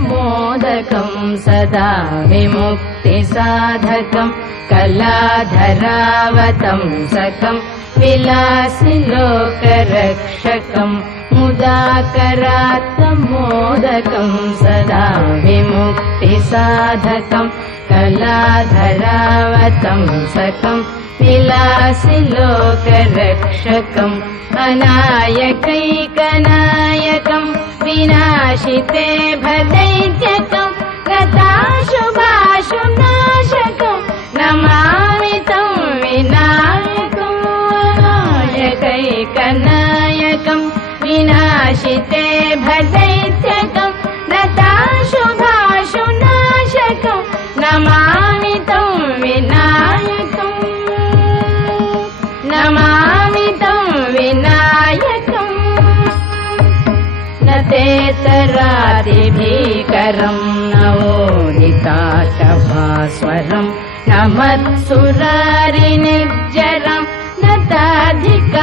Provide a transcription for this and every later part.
मुदाकरात्तमोदकं सदा विमुक्तिसाधकं कलाधरावतंसकं विलासिलोकरक्षकं मुदाकरात्तमोदकं सदा विमुक्तिसाधकं कलाधरावतंसकं विलासिलोकरक्षकम् अनायकैकनायकं विनाशिते भदैत्यकं गताशुभाशुनाशकं नमामि तं विनायकम् अनायकैकनायकं विनाशिते भदैत्यकं गताशुभाशुनाशकं नमामि तं विनायकम् नमामि तं विनायकम् न तेतरातिभीकरं नवोदिताटभास्वरं न मत्सुरारिनिर्जरं न ताधिकापदुद्धरं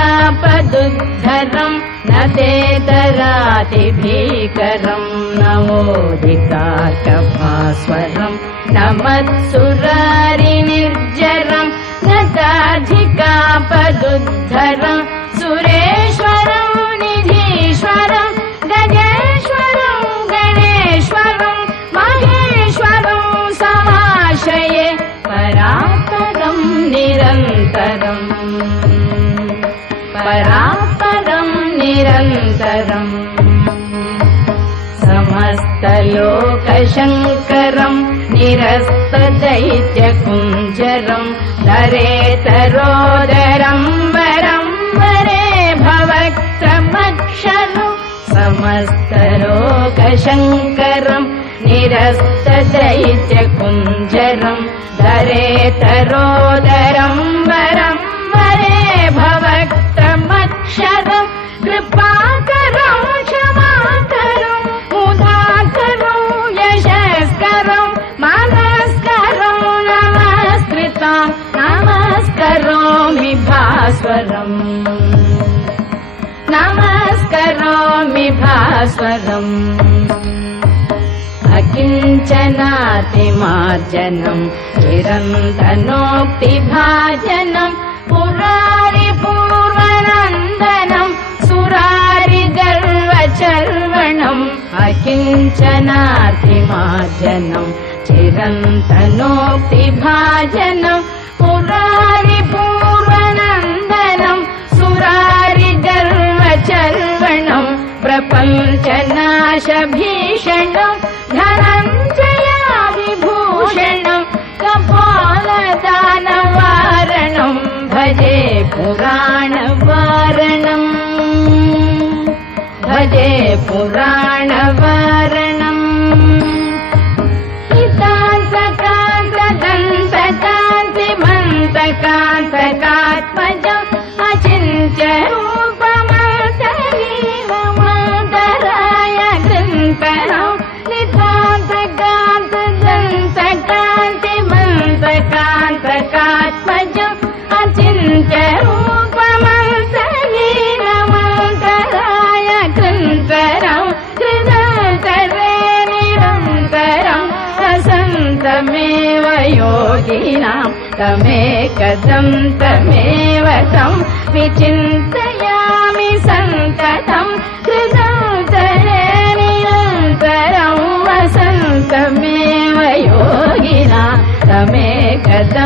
न तेतरातिभीकरं नवोदिताटभास्वरं न मत्सुरारिनिर्जरं न ताधिकापदुद्धरं सुरेश्वरं निधीश्वरं गजेश्वरं गणेश्वरं महेश्वरं समाश्रये परात्परं निरन्तरं परात्परं निरन्तरं समस्तलोकशङ्करं निरस्तदैत्यकुञ्जरं धरेतरोदरं वरं वरे भवत्रमक्षरं समस्तलोकशङ्करं निरस्तदैत्यकुञ्जरं धरेतरोदरं वरं वरे भवत्रमक्षरं कृपाकरं क्षमाकरं मुदाकरं यशस्करं मानस्करं नमस्कृतं नमस्करोमि भास्वरम् नमस्करोमि भास्वरम् अकिञ्चनातिमार्जनं चिरन्तनोक्तिभाजनं पुरारिपूर्वनन्दनं सुरारिगर्वचर्वणम् अकिञ्चनातिमार्जनं चिरन्तनोक्तिभाजनं पुरारिपूर्वनन्दनं सुरारिगर्वचर्वणं प्रपञ्चनाशभीषणं धनञ्जयाविभूषणं कपालदानवारणं भजे पुराणवारणम् भजे पुराणवारणम् हितान्तकान्तदन्तकान्तिमन्तकान्तकात्मजम् अचिन्त्यरूपमन्तरीवमन्तराय गृन्तरं नितान्तकान्तदन्तकान्तिमन्तकान्तकात्मजम् अचिन्त्यरूपमन्तरीवमन्तराय गृन्तरं कृतन्तरे निरन्तरं वसन्तमेव योगिनां तमेकदन्तमेव तं विचिन्तयामि सन्ततं कृतन्तरे निरन्तरं वसन्तमेव योगिनां तमेकदन्तमेव